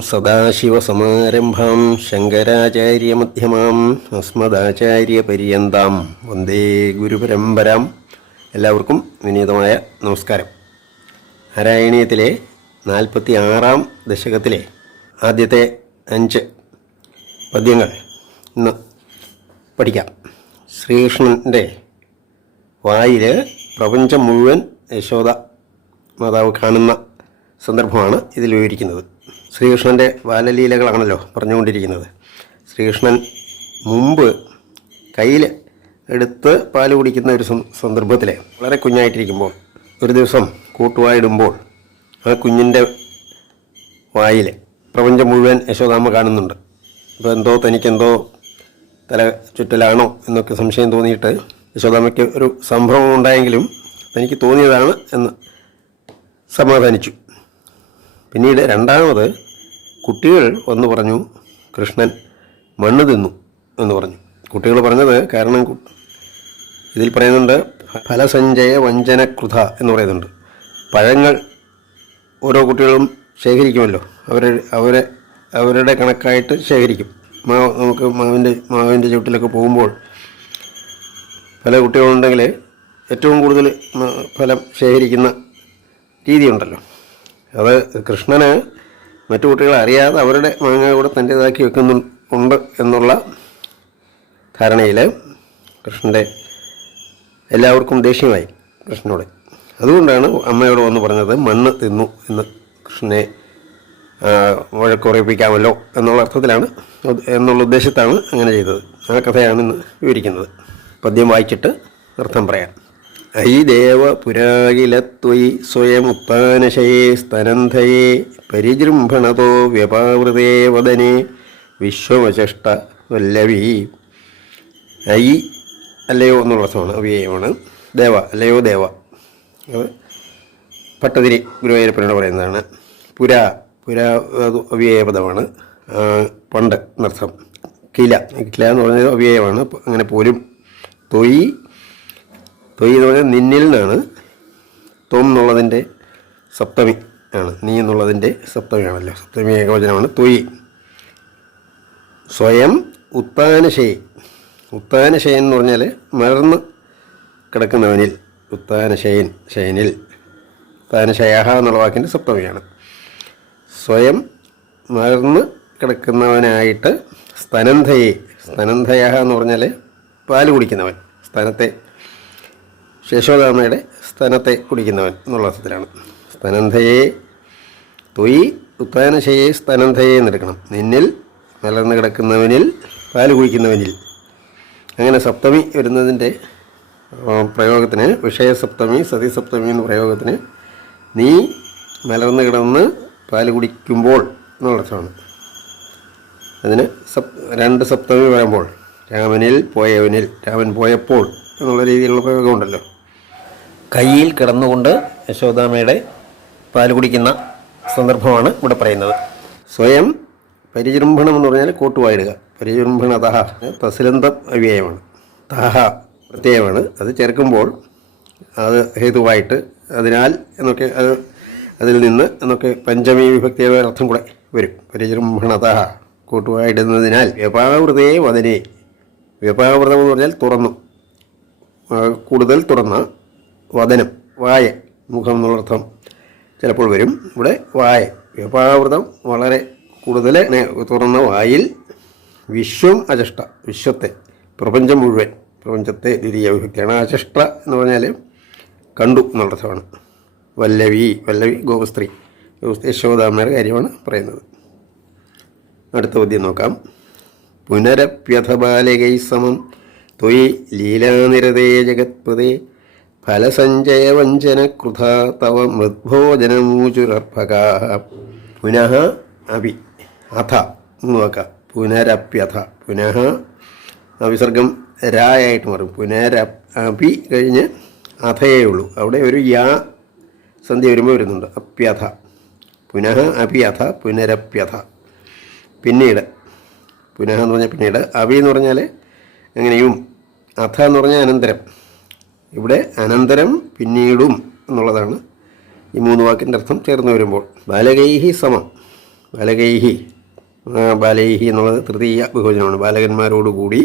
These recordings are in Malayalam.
സദാശിവസമാരംഭാം ശങ്കരാചാര്യമധ്യമാം അസ്മദാചാര്യപര്യന്താം. വന്ദേ ഗുരുപരമ്പരാം. എല്ലാവർക്കും വിനീതമായ നമസ്കാരം. നാരായണീയത്തിലെ നാൽപ്പത്തി ആറാം ദശകത്തിലെ ആദ്യത്തെ അഞ്ച് പദ്യങ്ങൾ ഇന്ന് പഠിക്കാം. ശ്രീകൃഷ്ണന്റെ വായിൽ പ്രപഞ്ചം മുഴുവൻ യശോദ മാതാവ് കാണുന്ന സന്ദർഭമാണ് ഇതിൽ വിവരിക്കുന്നത്. ശ്രീകൃഷ്ണന്റെ ബാലലീലകളാണല്ലോ പറഞ്ഞുകൊണ്ടിരിക്കുന്നത്. ശ്രീകൃഷ്ണൻ മുമ്പ് കയ്യിൽ എടുത്ത് പാൽ കുടിക്കുന്ന ഒരു സന്ദർഭത്തിൽ വളരെ കുഞ്ഞായിട്ടിരിക്കുമ്പോൾ ഒരു ദിവസം കൂട്ടുവായിടുമ്പോൾ ആ കുഞ്ഞിന്റെ വായിൽ പ്രപഞ്ചം മുഴുവൻ യശോദാമ്മ കാണുന്നുണ്ട്. അപ്പോൾ എന്തോ തനിക്കെന്തോ തല ചുറ്റലാണോ എന്നൊക്കെ സംശയം തോന്നിയിട്ട് യശോദാമ്മയ്ക്ക് ഒരു സംഭവം ഉണ്ടായെങ്കിലും തനിക്ക് തോന്നിയതാണ് എന്ന് സമാധാനിച്ചു. പിന്നീട് രണ്ടാമത് കുട്ടികൾ വന്ന് പറഞ്ഞു കൃഷ്ണൻ മണ്ണ് തിന്നു എന്ന് പറഞ്ഞു. കുട്ടികൾ പറഞ്ഞത് കാരണം ഇതിൽ പറയുന്നുണ്ട് ഫലസഞ്ചയ വഞ്ചനകൃത എന്ന് പറയുന്നുണ്ട്. പഴങ്ങൾ ഓരോ കുട്ടികളും ശേഖരിക്കുമല്ലോ. അവരെ അവരെ അവരുടെ കണക്കായിട്ട് ശേഖരിക്കും. മാവ് നമുക്ക് മാവിന്റെ മാവിന്റെ ചുവട്ടിലൊക്കെ പോകുമ്പോൾ പല കുട്ടികളുണ്ടെങ്കിൽ ഏറ്റവും കൂടുതൽ ഫലം ശേഖരിക്കുന്ന രീതിയുണ്ടല്ലോ. അത് കൃഷ്ണന് മറ്റു കുട്ടികൾ അറിയാതെ അവരുടെ മാങ്ങ കൂടെ തന്റേതാക്കി വെക്കുന്നു ഉണ്ട് എന്നുള്ള ധാരണയിൽ കൃഷ്ണന്റെ എല്ലാവർക്കും ദേഷ്യമായി കൃഷ്ണനോട്. അതുകൊണ്ടാണ് അമ്മയോട് വന്ന് പറഞ്ഞത് മണ്ണ് തിന്നു എന്ന് കൃഷ്ണനെ വഴക്കുറയിപ്പിക്കാമല്ലോ എന്നുള്ള അർത്ഥത്തിലാണ് എന്നുള്ള ഉദ്ദേശത്താണ് അങ്ങനെ ചെയ്തത്. ആ കഥയാണ് ഇന്ന് വിവരിക്കുന്നത്. പദ്യം വായിച്ചിട്ട് അർത്ഥം പറയാം ഐ ദേവ പുരാകിലത്വയി സ്വയമുത്താനശയേ സ്തനന്ധയേ പരിജൃംഭണതോ വ്യപാവൃതേ വദനെ വിശ്വമചഷ്ട വല്ലവി ഐ അല്ലയോ എന്നുള്ള അർത്ഥമാണ് അവ്യയമാണ്. ദേവ അല്ലയോ ദേവ. അത് പട്ടതിരി ഗുരുവായൂരപ്പനോട് പറയുന്നതാണ്. പുരാ പുരാ അവ്യയപദമാണ് പണ്ട് എന്നർത്ഥം. കില കില എന്ന് പറഞ്ഞത് അവ്യയമാണ്. അങ്ങനെ പോലും തൊയ് തൊയ് എന്ന് പറഞ്ഞാൽ നിന്നിൽ നിന്നാണ് തൊം എന്നുള്ളതിന്റെ സപ്തമി ആണ്. നീ എന്നുള്ളതിന്റെ സപ്തമിയാണല്ലോ. സപ്തമി ഏകവചനമാണ് തൊയ്. സ്വയം ഉത്താനശയ ഉത്താനശയൻ എന്ന് പറഞ്ഞാൽ മലർന്ന് കിടക്കുന്നവനിൽ. ഉത്താനശയൻ ശയനിൽ. ഉത്താനശയാഹ എന്നുള്ള വാക്കിന്റെ സപ്തമിയാണ്. സ്വയം മലർന്ന് കിടക്കുന്നവനായിട്ട് സ്തനന്ധയെ. സ്തനന്ധയ എന്ന് പറഞ്ഞാൽ പാൽ കുടിക്കുന്നവൻ. സ്തനത്തെ ശേഷോദാമയുടെ സ്തനത്തെ കുടിക്കുന്നവൻ എന്നുള്ള അർത്ഥത്തിലാണ്. സ്തനന്ധയെ തൊയ് ഉത്താനശയെ സ്തനന്ധയെ എന്നെടുക്കണം നിന്നിൽ മലർന്നു കിടക്കുന്നവനിൽ പാൽ കുടിക്കുന്നവനിൽ. അങ്ങനെ സപ്തമി വരുന്നതിന്റെ പ്രയോഗത്തിന് വിഷയസപ്തമി സതിസപ്തമി എന്ന പ്രയോഗത്തിന് നീ മലർന്നു കിടന്ന് പാൽ കുടിക്കുമ്പോൾ എന്നുള്ള അർത്ഥമാണ്. അതിന് സപ് രണ്ട് സപ്തമി വരുമ്പോൾ രാമനിൽ പോയവനിൽ രാമൻ പോയപ്പോൾ എന്നുള്ള രീതിയിലുള്ള പ്രയോഗമുണ്ടല്ലോ. കയ്യിൽ കിടന്നുകൊണ്ട് യശോദാമയുടെ പാൽ കുടിക്കുന്ന സന്ദർഭമാണ് ഇവിടെ പറയുന്നത്. സ്വയം പരിചരുംഭണം എന്ന് പറഞ്ഞാൽ കൂട്ടുവായിടുക. പരിചരുംഭണ തഹ തസിലന്തം അവ്യയമാണ്. തഹ പ്രത്യയമാണ്. അത് ചേർക്കുമ്പോൾ അത് ഹേതുവായിട്ട് അതിനാൽ എന്നൊക്കെ അത് അതിൽ നിന്ന് എന്നൊക്കെ പഞ്ചമി വിഭക്തിയുടെ അർത്ഥം കൂടെ വരും. പരിജൃംഭണത കൂട്ടുവായിടുന്നതിനാൽ വ്യപാവൃതയെ വദനെ. വ്യപാവൃതം എന്ന് പറഞ്ഞാൽ തുറന്നു. കൂടുതൽ തുറന്ന വദനം വായ മുഖം എന്നുള്ളർത്ഥം ചിലപ്പോൾ വരും. ഇവിടെ വായ വ്യപാവൃതം വളരെ കൂടുതൽ തുറന്ന വായിൽ വിശ്വം അചഷ്ട വിശ്വത്തെ പ്രപഞ്ചം മുഴുവൻ പ്രപഞ്ചത്തെ ദ്വിതീയ വിഭക്തിയാണ്. അചഷ്ട എന്ന് പറഞ്ഞാൽ കണ്ടു എന്നുള്ള വല്ലവി വല്ലവി ഗോപസ്ത്രീ ഗോപസ്ത്രീ യശോദാമ്മയുടെ കാര്യമാണ് പറയുന്നത്. അടുത്ത പദ്യം നോക്കാം. പുനരപ്യഥ ബാലകൈ സമം ത്വയി ലീലാനിരതേ ജഗത്പതേ ഫലസഞ്ചയ വഞ്ചനകൃത തവ മൃദ്ഭോജനമൂചുരർഭകാ പുനഃ അപി അഥ നോക്ക. പുനരപ്യഥ. പുനഃ വിസർഗം രായായിട്ട് മാറും. പുനര അപി കഴിഞ്ഞ് അഥയേ ഉള്ളൂ. അവിടെ ഒരു യാ സന്ധ്യ വരുമ്പോൾ വരുന്നുണ്ട്. അപ്യഥ. പുനഃ അപി അഥ പുനരപ്യഥ. പിന്നീട് പുനഃ എന്ന് പറഞ്ഞാൽ പിന്നീട്. അപി എന്ന് പറഞ്ഞാൽ എങ്ങനെയും അഥ എന്ന് പറഞ്ഞാൽ അനന്തരം. ഇവിടെ അനന്തരം പിന്നീടും എന്നുള്ളതാണ് ഈ മൂന്ന് വാക്കിന്റെ അർത്ഥം ചേർന്ന് വരുമ്പോൾ. ബാലകൈഹി സമം. ബാലകൈഹി ബാലൈഹി എന്നുള്ളത് തൃതീയ ബഹുവചനമാണ് ബാലകന്മാരോടുകൂടി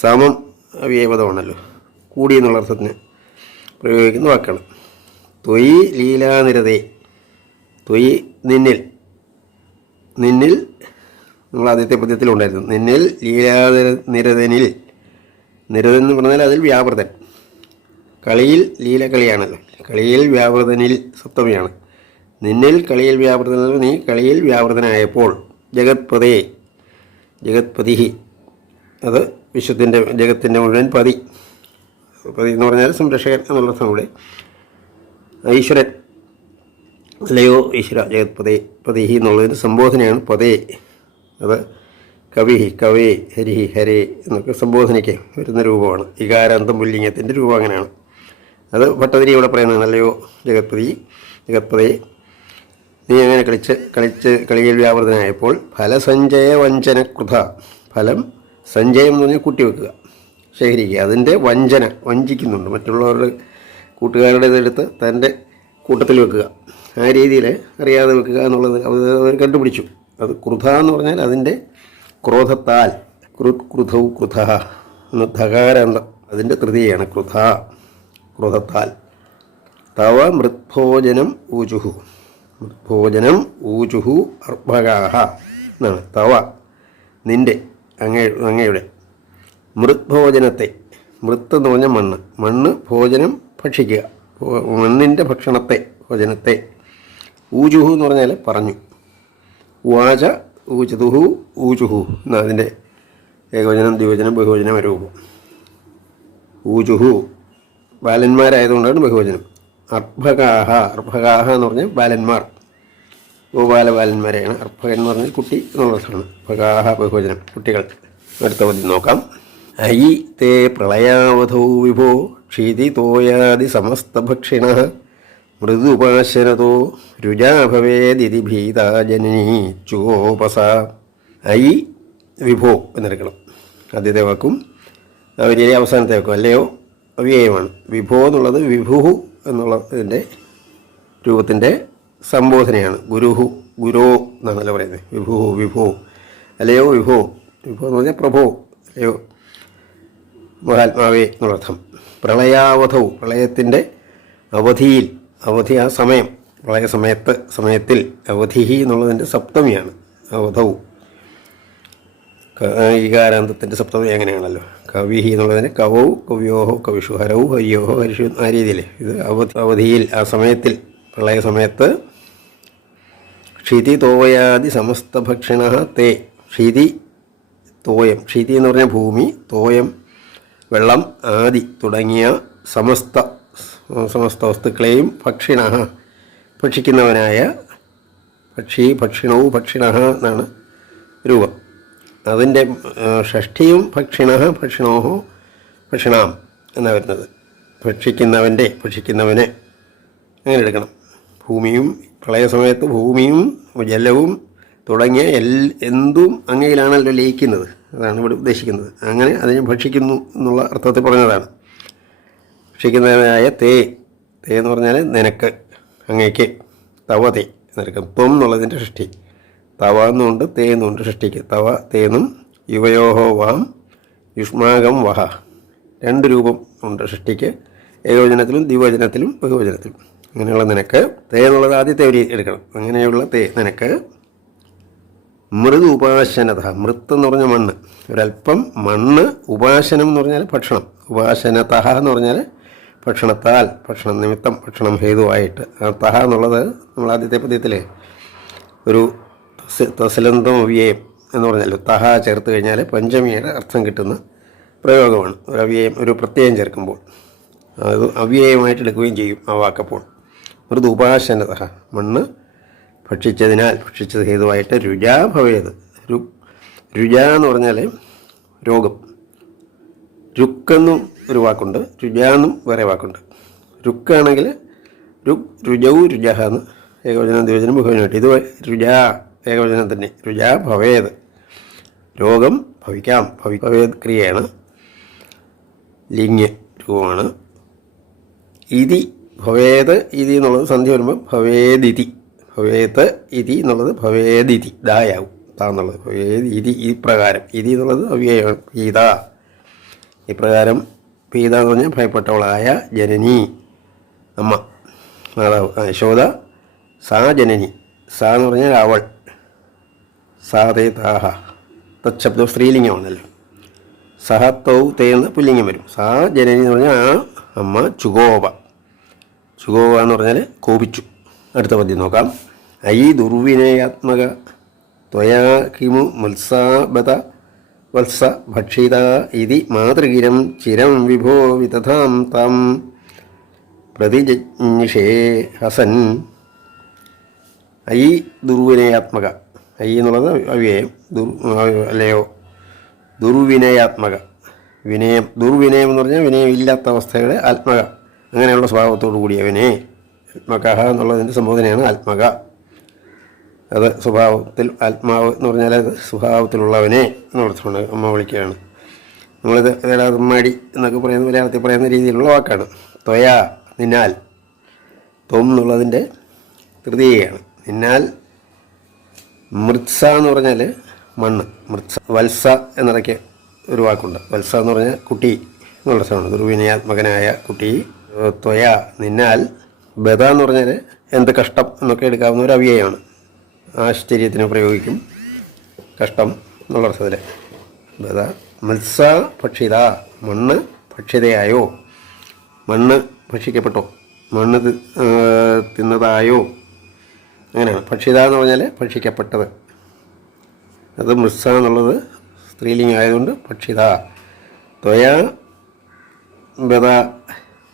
സമം വ്യവതമാണല്ലോ കൂടി എന്നുള്ള അർത്ഥത്തിന് പ്രയോഗിക്കുന്ന വാക്കാണ്. തൊയ് ലീലാനിരതേ. തൊയ് നിന്നിൽ. നിന്നിൽ നമ്മൾ ആദ്യത്തെ പദ്യത്തിലുണ്ടായിരുന്നു. നിന്നിൽ ലീലാനിര നിരതനിൽ. നിരതൻ എന്ന് പറഞ്ഞാൽ അതിൽ വ്യാപൃതൻ. കളിയിൽ ലീലകളിയാണല്ലോ കളിയിൽ വ്യാപൃതനിൽ സപ്തമിയാണ്. നിന്നിൽ കളിയിൽ വ്യാപൃതനിൽ നീ കളിയിൽ വ്യാപൃതനായപ്പോൾ ജഗത്പതേ ജഗത്പതി അത് വിശ്വത്തിന്റെ ജഗത്തിന്റെ മുഴുവൻ പതി. പതി എന്ന് പറഞ്ഞാൽ സംരക്ഷകൻ എന്നുള്ള നമ്മുടെ ഈശ്വരൻ അല്ലയോ ഈശ്വര ജഗത്പതേ പതിഹി എന്നുള്ളതിന് സംബോധനയാണ് പതേ. അത് കവി കവേ ഹരി ഹരേ എന്നൊക്കെ സംബോധനയ്ക്ക് വരുന്ന രൂപമാണ്. ഇകാരാന്തം പുല്ലിംഗത്തിന്റെ രൂപം അങ്ങനെയാണ്. അത് ഭട്ടതിരി ഇവിടെ പറയുന്നത് അല്ലയോ ജഗത്പതി ജഗത്പതി. നീ അങ്ങനെ കളിച്ച് കളിച്ച് കളിയിൽ വ്യാപൃതനായപ്പോൾ ഫലസഞ്ചയ വഞ്ചന കൃത. ഫലം സഞ്ചയം എന്ന് പറഞ്ഞാൽ കൂട്ടിവെക്കുക ശേഖരിക്കുക. അതിന്റെ വഞ്ചന വഞ്ചിക്കുന്നുണ്ട്. മറ്റുള്ളവരുടെ കൂട്ടുകാരുടെ ഇതെടുത്ത് തന്റെ കൂട്ടത്തിൽ വെക്കുക. ആ രീതിയിൽ അറിയാതെ വെക്കുക എന്നുള്ളത് അവർ കണ്ടുപിടിച്ചു. അത് കൃത എന്ന് പറഞ്ഞാൽ അതിന്റെ ക്രോധത്താൽ. കൃത് കൃതൗ കൃത. എന്ന ധകാരാന്തം. അതിന്റെ തൃതിയാണ് കൃത. ക്രോധത്താൽ തവ മൃത്ഭോജനം ഊചുഹു മൃത്ഭോജനം ഊചുഹു അർഭകാഹ. എന്നാണ് തവ. നിന്റെ അങ്ങേ അങ്ങയുടെ. മൃത്ഭോജനത്തെ. മൃത്ത് എന്ന് പറഞ്ഞാൽ മണ്ണ്. മണ്ണ് ഭോജനം ഭക്ഷിക്കുക. മണ്ണിന്റെ ഭക്ഷണത്തെ ഭോജനത്തെ. ഊചുഹു എന്ന് പറഞ്ഞാൽ പറഞ്ഞു. വാച ഊചതുഹു ഊചുഹു എന്നാണ് അതിന്റെ ഏകവചനം ദ്വിവചനം ബഹുവചനം രൂപം ഊചുഹു ബാലന്മാരായതുകൊണ്ടാണ് ബഹുവചനം. അർഭകാഹ അർഭകാഹ എന്ന് പറഞ്ഞാൽ ബാലന്മാർ. ഗോപാല ബാലന്മാരെയാണ് അർഭകൻ എന്ന് പറഞ്ഞാൽ കുട്ടി എന്നുള്ളതാണ് അർഭകാഹ ബഹുവചനം. കുട്ടികൾ. അടുത്ത പദ്യം നോക്കാം. ഐ തേ പ്രളയാവധോ വിഭോ ക്ഷിതിതോയാതി സമസ്തഭക്ഷിണ മൃദുപാശരതോ ഭവേദിതി ഭീതാജനീ ചുവോപസ. ഐ വിഭോ എന്നെടുക്കണം. ആദ്യത്തെ വാക്കും. അവരിലെ അവസാനത്തെ വാക്കും. അല്ലയോ? അവ്യയമാണ് വിഭോ എന്നുള്ളത് വിഭുഹു എന്നുള്ളതിന്റെ രൂപത്തിന്റെ സംബോധനയാണ്. ഗുരുഹു ഗുരോ എന്നാണല്ലോ പറയുന്നത്. വിഭുഹു വിഭോ അല്ലയോ വിഭോ. വിഭോ എന്ന് പറഞ്ഞാൽ പ്രഭോ അല്ലയോ മഹാത്മാവേ എന്നുള്ളർത്ഥം. പ്രളയാവധവും പ്രളയത്തിന്റെ അവധിയിൽ അവധി ആ സമയം പ്രളയ സമയത്ത് സമയത്തിൽ അവധിഹി എന്നുള്ളതിന്റെ സപ്തമിയാണ്. അവധവും ഈകാരാന്തത്തിന്റെ സപ്തമി അങ്ങനെയാണല്ലോ കവിഹി എന്നുള്ളതിന് കവൗ കവ്യോഹോ കവിഷു ഹരൗ ഹയ്യോഹോ ഹരിഷു ആ രീതിയിൽ ഇത് അവധി അവധിയിൽ ആ സമയത്തിൽ പ്രളയ സമയത്ത് ക്ഷിതി തോയാദി സമസ്ത ഭക്ഷിണ തേ. ക്ഷിതി തോയം ക്ഷിതി എന്ന് പറഞ്ഞാൽ ഭൂമി തോയം വെള്ളം ആദി തുടങ്ങിയ സമസ്ത സമസ്ത വസ്തുക്കളെയും ഭക്ഷിണ ഭക്ഷിക്കുന്നവനായ പക്ഷി ഭക്ഷിണവും ഭക്ഷിണ എന്നാണ് രൂപം. അതിന്റെ ഷഷ്ടിയും ഭക്ഷിണ ഭക്ഷിണോഹോ ഭക്ഷിണാം എന്നാണ് വരുന്നത്. ഭക്ഷിക്കുന്നവന്റെ ഭക്ഷിക്കുന്നവനെ അങ്ങനെ എടുക്കണം. ഭൂമിയും പ്രളയ സമയത്ത് ഭൂമിയും ജലവും തുടങ്ങിയ എൽ എന്തും അങ്ങയിലാണല്ലോ ലയിക്കുന്നത്. അതാണ് ഇവിടെ ഉദ്ദേശിക്കുന്നത്. അങ്ങനെ അതിനെ ഭക്ഷിക്കുന്നു എന്നുള്ള അർത്ഥത്തിൽ പറഞ്ഞതാണ്. ഭക്ഷിക്കുന്നതിനായ തേ തേ എന്ന് പറഞ്ഞാൽ നിനക്ക് അങ്ങേക്ക് തവ തേ നിനക്ക് ത്വം എന്നുള്ളതിന്റെ സൃഷ്ടി തവ എന്നുണ്ട് തേ എന്നുണ്ട് സൃഷ്ടിക്ക് തവ തേന്നും യുവയോഹോ വാം യുഷ്മാകം വഹ. രണ്ട് രൂപം ഉണ്ട് ഷഷ്ടിക്ക് ഏകവചനത്തിലും ദ്വിവചനത്തിലും ബഹുവചനത്തിലും. അങ്ങനെയുള്ള നിനക്ക് തേ എന്നുള്ളത് ആദ്യത്തെ ഒരു എടുക്കണം. അങ്ങനെയുള്ള തേ നിനക്ക് മൃദു ഉപാസനത മൃത്ത് എന്ന് പറഞ്ഞ മണ്ണ്. ഒരല്പം മണ്ണ് ഉപാസനം എന്ന് പറഞ്ഞാൽ ഭക്ഷണം. ഉപാസനതഹ എന്ന് പറഞ്ഞാൽ ഭക്ഷണത്താൽ ഭക്ഷണം നിമിത്തം ഭക്ഷണം ഹേതുവായിട്ട്. തഹ എന്നുള്ളത് നമ്മൾ ആദ്യത്തെ പദ്യത്തിൽ ഒരു തസ്- തസ്ലന്തം എന്ന് പറഞ്ഞാൽ തഹ ചേർത്ത് കഴിഞ്ഞാൽ പഞ്ചമിയുടെ അർത്ഥം കിട്ടുന്ന പ്രയോഗമാണ്. ഒരു അവ്യയം ഒരു പ്രത്യയം ചേർക്കുമ്പോൾ. അത് അവ്യയമായിട്ട് എടുക്കുകയും ചെയ്യും ആ വാക്കപ്പോൾ. മൃദു ഉപാശനത മണ്ണ് ഭക്ഷിച്ചതിനാൽ ഭക്ഷിച്ചത് ഹേതുവായിട്ട് രുചാ ഭവേത്. രു എന്ന് പറഞ്ഞാൽ രോഗം. രുക്കെന്നും ഒരു വാക്കുണ്ട്. രുച എന്നും വേറെ വാക്കുണ്ട്. രുക്കാണെങ്കിൽ രു രുചവും രുജഹ എന്ന് ഏകവചനം ദ്വിവചനം ബഹുവചനമായിട്ട്. ഇത് രുച ഏകവചനം തന്നെ രുച ഭവേത്. രോഗം ഭവിക്കാം. ഭവി ഭവേത് ക്രിയയാണ് ലിംഗ രൂപമാണ്. ഇതി ഭവേത് ഇതി എന്നുള്ളത് സന്ധി വരുമ്പോൾ ഭവേദിതി. ഭവേത് ഇതി എന്നുള്ളത് ഭവേദിതി. ദായാവും. താ എന്നുള്ളത് ഭവേത് ഇതി ഈ പ്രകാരം. ഇതി എന്നുള്ളത് അവ്യയമാണ് പീത. ഇപ്രകാരം പീത എന്ന് പറഞ്ഞാൽ ഭയപ്പെട്ടവളായ ജനനി. അമ്മ. മാതാവ്. യശോദ. സാ ജനനി. സാ എന്ന് പറഞ്ഞാൽ അവൾ. സാ തേ താഹ തച്ഛബ്ദം സ്ത്രീലിംഗമാണല്ലോ. സഹ തൗ തേ പുല്ലിംഗം വരും. സാ ജനനി എന്ന് പറഞ്ഞാൽ ആ അമ്മ ചുഗോവ. ചുഗോവ എന്ന് പറഞ്ഞാൽ കോപിച്ചു. അടുത്ത പദ്യം നോക്കാം. ഐ ദുർവിനയാത്മക ത്വയാ കിമു മത്സാബത വത്സ ഭക്ഷിത ഇതി മാതൃഗിരം ചിരം വിഭോ വിതഥാം താം പ്രതിജിഷേ ഹസൻ. ഐ ദുർവിനയാത്മക ഐ എന്നുള്ളത് അവ്യയം ദുർ അല്ലയോ ദുർവിനയാത്മക. വിനയം ദുർവിനയം എന്ന് പറഞ്ഞാൽ വിനയം ഇല്ലാത്ത അവസ്ഥയുടെ ആത്മക. അങ്ങനെയുള്ള സ്വഭാവത്തോടു കൂടിയ വിനയ. ആത്മകഹ എന്നുള്ളതിന്റെ സംബോധനയാണ് ആത്മക. അത് സ്വഭാവത്തിൽ ആത്മാവ് എന്ന് പറഞ്ഞാൽ അത് സ്വഭാവത്തിലുള്ളവനെ എന്നർത്ഥമാണ് അമ്മ വിളിക്കുകയാണ്. നമ്മളിത് വേലാതമ്മാടി എന്നൊക്കെ പറയുന്ന മലയാളത്തിൽ പറയുന്ന രീതിയിലുള്ള വാക്കാണ്. ത്വയാ നിന്നാൽ. തൊം എന്നുള്ളതിന്റെ തൃതീയയാണ് നിന്നാൽ മൃത്സ എന്ന് പറഞ്ഞാൽ മണ്ണ് മൃത്സ. വത്സ എന്നിടയ്ക്ക് ഒരു വാക്കുണ്ട്. വത്സ എന്ന് പറഞ്ഞാൽ കുട്ടി എന്നുള്ള സാധനം. ദുർവിനയാത്മകനായ കുട്ടി. ത്വയ നിന്നാൽ ബദ എന്ന് പറഞ്ഞാൽ എന്ത് കഷ്ടം എന്നൊക്കെ എടുക്കാവുന്ന ഒരു അവ്യയമാണ്. ആശ്ചര്യത്തിന് പ്രയോഗിക്കും കഷ്ടം എന്നുള്ള അർത്ഥത്തിൽ ബദ മത്സ ഭക്ഷിത മണ്ണ് ഭക്ഷിതയായോ? മണ്ണ് ഭക്ഷിക്കപ്പെട്ടോ? മണ്ണ് തിന്നതായോ? അങ്ങനെയാണ്. ഭക്ഷിത എന്ന് പറഞ്ഞാൽ ഭക്ഷിക്കപ്പെട്ടത്. അത് മൃസ എന്നുള്ളത് സ്ത്രീലിംഗം ആയതുകൊണ്ട് ഭക്ഷിത. ത്വയ ബദ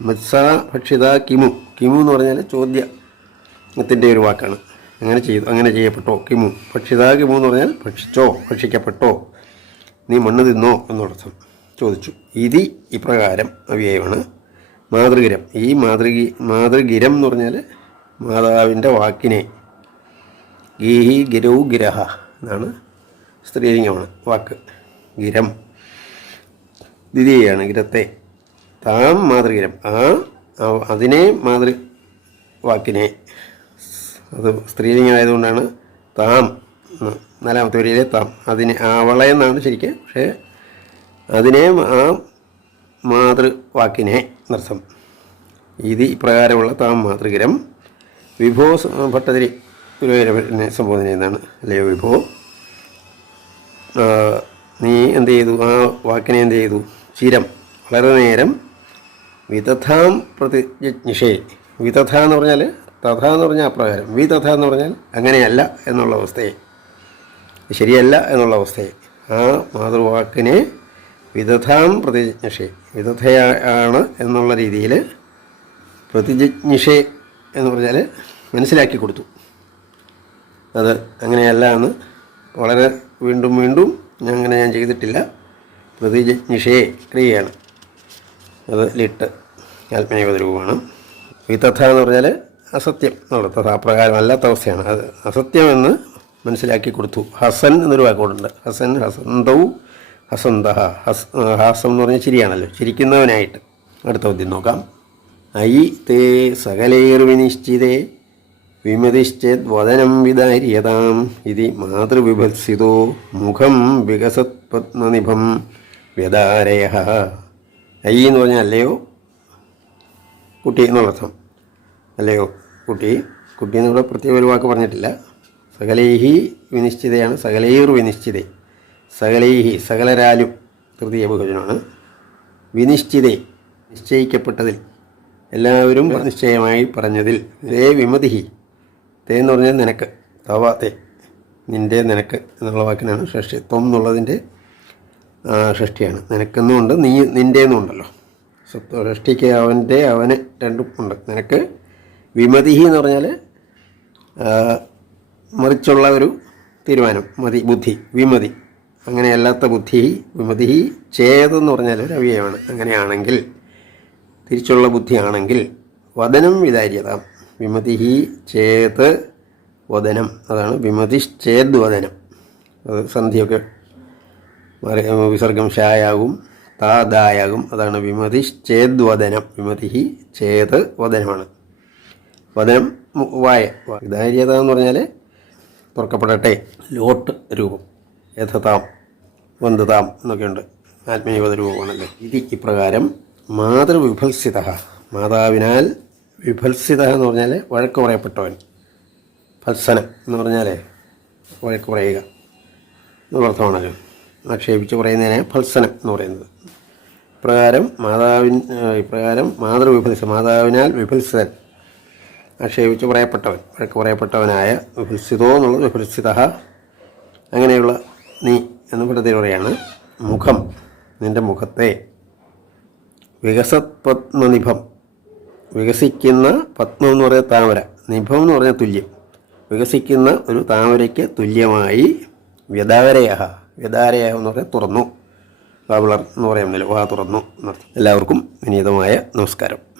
മത്സ ഭക്ഷിത കിമു. കിമു എന്ന് പറഞ്ഞാൽ ചോദ്യത്തിന്റെ ഒരു വാക്കാണ്. അങ്ങനെ ചെയ്തു അങ്ങനെ ചെയ്യപ്പെട്ടോ? കിമു. ഭക്ഷിത കിമു എന്ന് പറഞ്ഞാൽ ഭക്ഷിച്ചോ ഭക്ഷിക്കപ്പെട്ടോ? നീ മണ്ണ് തിന്നോ എന്നർത്ഥം ചോദിച്ചു. ഇതി ഇപ്രകാരം അവ്യയമാണ്. മാതൃഗിരം ഈ മാതൃകി മാതൃഗിരം എന്ന് പറഞ്ഞാൽ മാതാവിന്റെ വാക്കിനെ ഗീഹി ഗിരൗ ഗിരഹ എന്നാണ് സ്ത്രീലിംഗമാണ്. വാക്ക്. ഗിരം. ദ്വിതീയാണ് ഗിരത്തെ. താം മാതൃഗിരം. ആ അതിനെ മാതൃ വാക്കിനെ. അത് സ്ത്രീലിംഗമായതുകൊണ്ടാണ് താം നാലാമത്തെ വരിയിലെ താം. അതിനെ അവളെ എന്നാണ് ശരിക്കും. പക്ഷേ അതിനെ ആ മാതൃവാക്കിനെ എന്നർത്ഥം ഇത് ഇപ്രകാരമുള്ള താം മാതൃഗിരം. വിഭോ ഭട്ടതിരി ഗുരുവായൂരപ്പനെ സംബോധന ചെയ്യുന്നതാണ് അല്ലയോ വിഭവം നീ എന്ത് ചെയ്തു? ആ വാക്കിനെ എന്ത് ചെയ്തു? ചിരം വളരെ നേരം വിതഥാം പ്രതിജ്ഞിഷേ. വിതഥ എന്ന് പറഞ്ഞാൽ തഥ എന്ന് പറഞ്ഞാൽ അപ്രകാരം. വിതഥ എന്ന് പറഞ്ഞാൽ അങ്ങനെയല്ല എന്നുള്ള അവസ്ഥയെ. ശരിയല്ല എന്നുള്ള അവസ്ഥയെ. ആ മാതൃവാക്കിനെ വിദധാം പ്രതിജ്ഞഷേ. വിദധയാണ് എന്നുള്ള രീതിയിൽ പ്രതിജിജ്ഞിഷേ എന്ന് പറഞ്ഞാൽ മനസ്സിലാക്കി കൊടുത്തു. അത് അങ്ങനെയല്ല എന്ന് വളരെ വീണ്ടും വീണ്ടും ഞാൻ അങ്ങനെ ഞാൻ ചെയ്തിട്ടില്ല. പ്രതിജിജ്ഞിഷേ ക്രിയയാണ്. അത് ലിട്ട് ആത്മനേപത രൂപമാണ് വിതഥ എന്ന് പറഞ്ഞാൽ അസത്യം എന്നുള്ളത്. തഥ അപ്രകാരം അല്ലാത്ത അവസ്ഥയാണ്. അത് അസത്യമെന്ന് മനസ്സിലാക്കി കൊടുത്തു. ഹസൻ എന്നൊരു വാക്കോടുണ്ട് ഹസൻ ഹസന്തവും ഹസന്ത ഹസ് ഹാസം എന്ന് പറഞ്ഞാൽ ചിരിയാണല്ലോ. ചിരിക്കുന്നവനായിട്ട്. അടുത്ത ബുദ്ധി നോക്കാം. ഐ തേ സകലേർവിനിശ്ചിതേ വിമതിശ്ചേത് വദനം വിദാര്യതാം ഇതി മാതൃവിഭത്സിതോ മുഖം വികസത് പത്മനിഭം വ്യദാരയ ഐ എന്ന് പറഞ്ഞാൽ അല്ലയോ? കുട്ടി എന്നുള്ളർത്ഥം അല്ലയോ? കുട്ടി. കുട്ടി എന്നുള്ള പ്രത്യേക ഒരു വാക്ക് പറഞ്ഞിട്ടില്ല. സകലൈഹി വിനിശ്ചിതയാണ്. സകലൈർ വിനിശ്ചിത. സകലൈഹി സകലരാലും തൃതീയ ബഹുജനമാണ് വിനിശ്ചിത നിശ്ചയിക്കപ്പെട്ടതിൽ. എല്ലാവരും നിശ്ചയമായി പറഞ്ഞതിൽ. രേ വിമതിഹി. തേ എന്ന് പറഞ്ഞാൽ നിനക്ക്. തവ തേ നിന്റെ നിനക്ക് എന്നുള്ള വാക്കിനാണ് ഷഷ്ടി. ത്വം എന്നുള്ളതിന്റെ ഷഷ്ടിയാണ്. നിനക്കെന്നുമുണ്ട് നീ നിന്റെ എന്നുമുണ്ടല്ലോ സത്വ ഷഷ്ടിക്ക് അവന്റെ അവന് രണ്ടും ഉണ്ട്. നിനക്ക് വിമതിഹി എന്ന് പറഞ്ഞാൽ മറിച്ചുള്ള ഒരു തീരുമാനം. മതി ബുദ്ധി വിമതി. അങ്ങനെയല്ലാത്ത ബുദ്ധി വിമതി ചേതെന്ന് പറഞ്ഞാൽ ഒരു അവ്യയമാണ് അങ്ങനെയാണെങ്കിൽ തിരിച്ചുള്ള ബുദ്ധിയാണെങ്കിൽ വദനം വിതാര്യതാം വിമതി ചേത് വദനം. അതാണ് വിമതിശ്ചേദ് വദനം. അത് സന്ധിയൊക്കെ വിസർഗം ഷായാകും താദായാകും. അതാണ് വിമതിശ്ചേദ് വദനം. വിമതിഹി ചേത് വദനമാണ്. വദനം വായ. വിദാര്യത എന്ന് പറഞ്ഞാൽ തുറക്കപ്പെടട്ടെ. ലോട്ട് രൂപം. യഥതാം വന്ദതാം എന്നൊക്കെയുണ്ട്. ആത്മീയവത രൂപമാണല്ലേ. ഇത് ഇപ്രകാരം മാതൃവിഭത്സിത മാതാവിനാൽ വിഭത്സിത എന്ന് പറഞ്ഞാൽ വഴക്ക് പറയപ്പെട്ടവൻ. ഭത്സനം എന്ന് പറഞ്ഞാൽ വഴക്ക് പറയുക. എന്നുള്ള ആക്ഷേപിച്ച് പറയുന്നതിനെ ഭത്സനം എന്ന് പറയുന്നത്. ഇപ്രകാരം മാതാവിൻ ഇപ്രകാരം മാതൃവിഭത്സ മാതാവിനാൽ വിഭത്സിതൻ ആക്ഷേപിച്ച് പറയപ്പെട്ടവൻ വഴക്ക് പറയപ്പെട്ടവനായ വിഭത്സിതോ എന്നുള്ളത് വിഭത്സിത അങ്ങനെയുള്ള നീ എന്ന് പറയാണ് മുഖം. നിന്റെ മുഖത്തെ വികസത് പത്മനിഭം വികസിക്കുന്ന പത്മം എന്ന് പറയുന്ന താമര നിഭം എന്ന് പറഞ്ഞ തുല്യം. വികസിക്കുന്ന ഒരു താമരയ്ക്ക് തുല്യമായി വ്യതാരയഹ വ്യതാരയഹ എന്ന് പറഞ്ഞാൽ തുറന്നു. വാവിളർ എന്ന് പറയാമല്ലോ വാ തുറന്നു. എന്നർത്ഥം എല്ലാവർക്കും വിനീതമായ നമസ്കാരം.